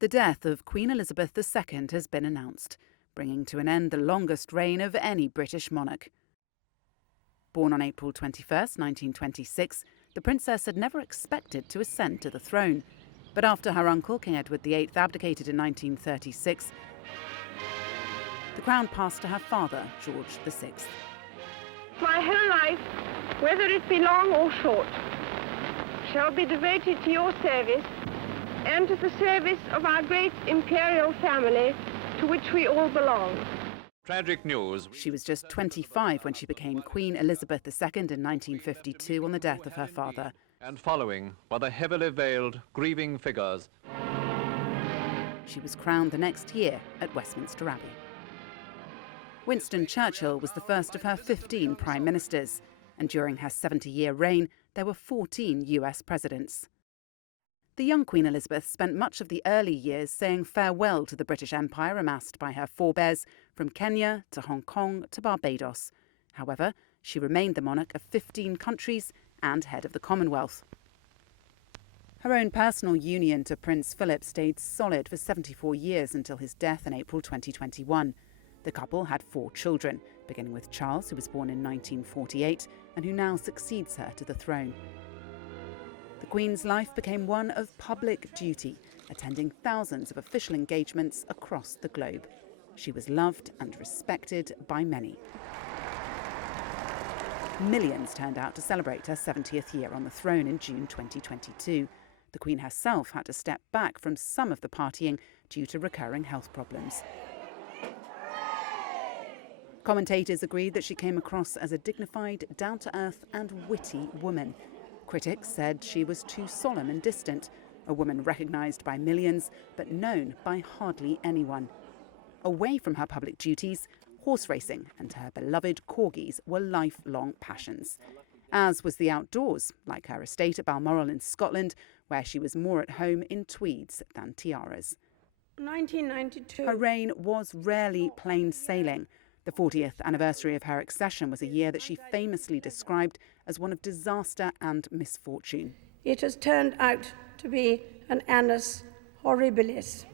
The death of Queen Elizabeth II has been announced, bringing to an end the longest reign of any British monarch. Born on April 21st, 1926, the princess had never expected to ascend to the throne. But after her uncle, King Edward VIII, abdicated in 1936, the crown passed to her father, George VI. My whole life, whether it be long or short, shall be devoted to your service and to the service of our great imperial family to which we all belong. Tragic news. She was just 25 when she became Queen Elizabeth II in 1952 on the death of her father. And following were the heavily veiled, grieving figures. She was crowned the next year at Westminster Abbey. Winston Churchill was the first of her 15 prime ministers, and during her 70-year reign, there were 14 US presidents. The young Queen Elizabeth spent much of the early years saying farewell to the British Empire amassed by her forebears from Kenya to Hong Kong to Barbados. However, she remained the monarch of 15 countries and head of the Commonwealth. Her own personal union to Prince Philip stayed solid for 74 years until his death in April 2021. The couple had 4 children, beginning with Charles, who was born in 1948 and who now succeeds her to the throne. The Queen's life became one of public duty, attending thousands of official engagements across the globe. She was loved and respected by many. Millions turned out to celebrate her 70th year on the throne in June 2022. The Queen herself had to step back from some of the partying due to recurring health problems. Commentators agreed that she came across as a dignified, down-to-earth and witty woman. Critics said she was too solemn and distant, a woman recognised by millions but known by hardly anyone. Away from her public duties, horse racing and her beloved corgis were lifelong passions, as was the outdoors, like her estate at Balmoral in Scotland, where she was more at home in tweeds than tiaras. 1992. Her reign was rarely plain sailing. The 40th anniversary of her accession was a year that she famously described as one of disaster and misfortune. It has turned out to be an annus horribilis.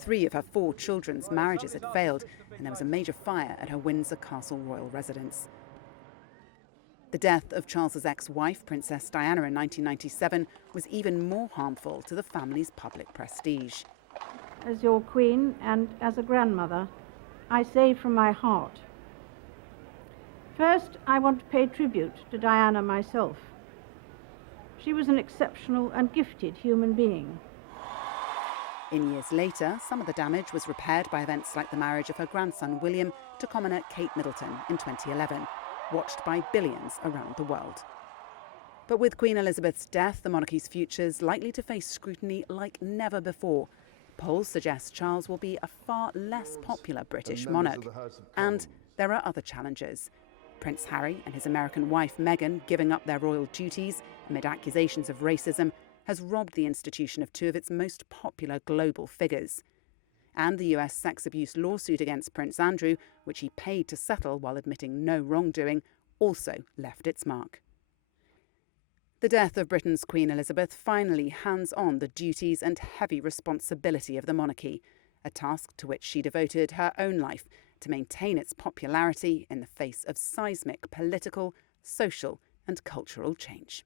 3 of her 4 children's marriages had failed, and there was a major fire at her Windsor Castle royal residence. The death of Charles's ex-wife, Princess Diana, in 1997 was even more harmful to the family's public prestige. As your queen and as a grandmother, I say from my heart, first, I want to pay tribute to Diana myself. She was an exceptional and gifted human being. In years later, some of the damage was repaired by events like the marriage of her grandson William to commoner Kate Middleton in 2011, watched by billions around the world. But with Queen Elizabeth's death, the monarchy's future is likely to face scrutiny like never before. Polls suggest Charles will be a far less popular British monarch. And there are other challenges. Prince Harry and his American wife Meghan giving up their royal duties amid accusations of racism has robbed the institution of 2 of its most popular global figures. And the US sex abuse lawsuit against Prince Andrew, which he paid to settle while admitting no wrongdoing, also left its mark. The death of Britain's Queen Elizabeth finally hands on the duties and heavy responsibility of the monarchy, a task to which she devoted her own life to maintain its popularity in the face of seismic political, social and cultural change.